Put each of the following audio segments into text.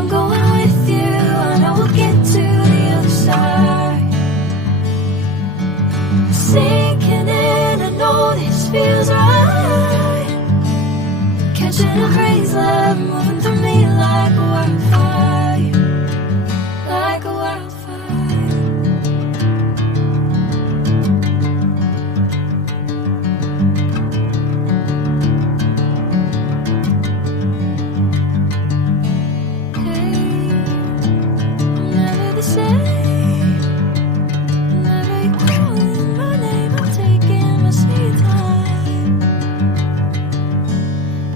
I'm going with you, I know we'll get to the other side. Sinking in, I know this feels right. Catching a breeze, love moving through me like a wildfire, like a wildfire. Hey, I'm never the same. Never you calling my name, I'm taking my sweet time.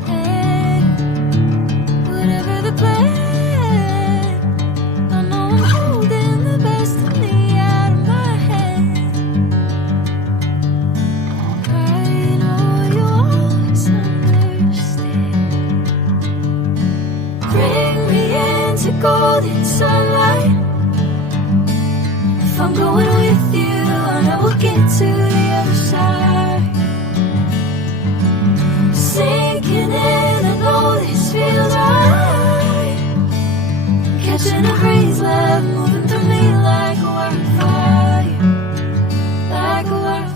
Hey, whatever the plan, I know I'm holding the best of me out of my head. I know you always understand. Bring me into golden sunlight. If I'm going with you, I know we'll get to the other side. Sinking in, I know this feels right. Catching a breeze, love moving through me like a wildfire, like a wildfire.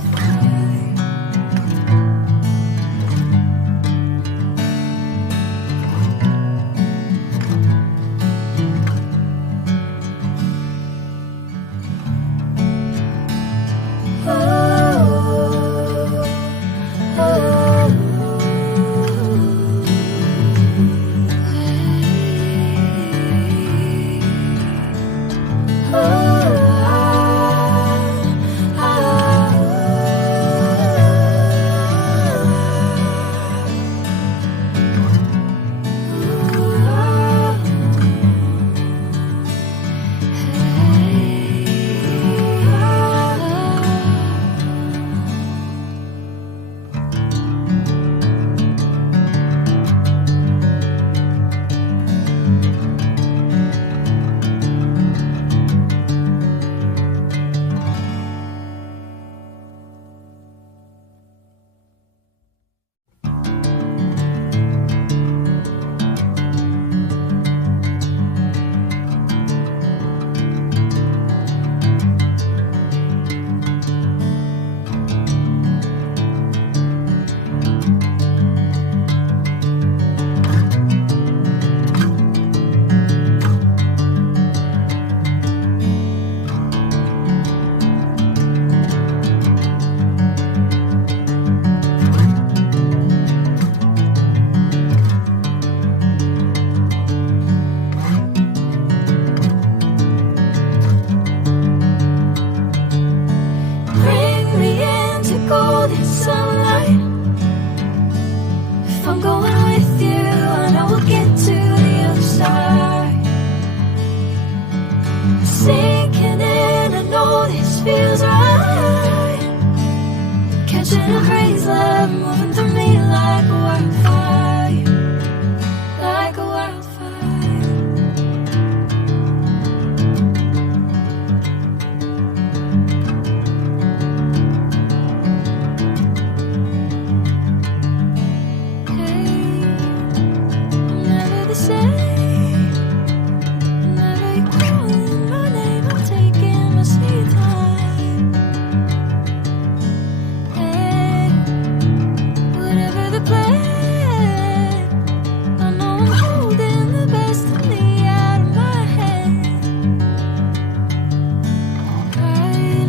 Bring me into golden sunlight. If I'm going with you, I know we'll get to the other side. Sinking in, I know this feels right. Catching a breeze, love moving through me like a wildfire, like a wildfire. Hey, I'm never the same. Never you calling my name, I'm taking my sweet time. Hey, whatever the plan, I know I'm holding the best of me out of my head. I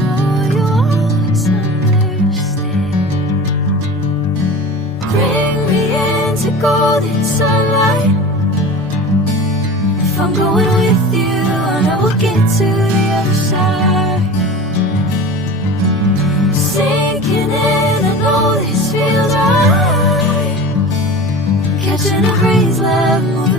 know you always understand. Bring me into golden sunlight. If I'm going with you, I know we'll get to the other side. Sinking in, I know this feels right. Catching a breeze, love moving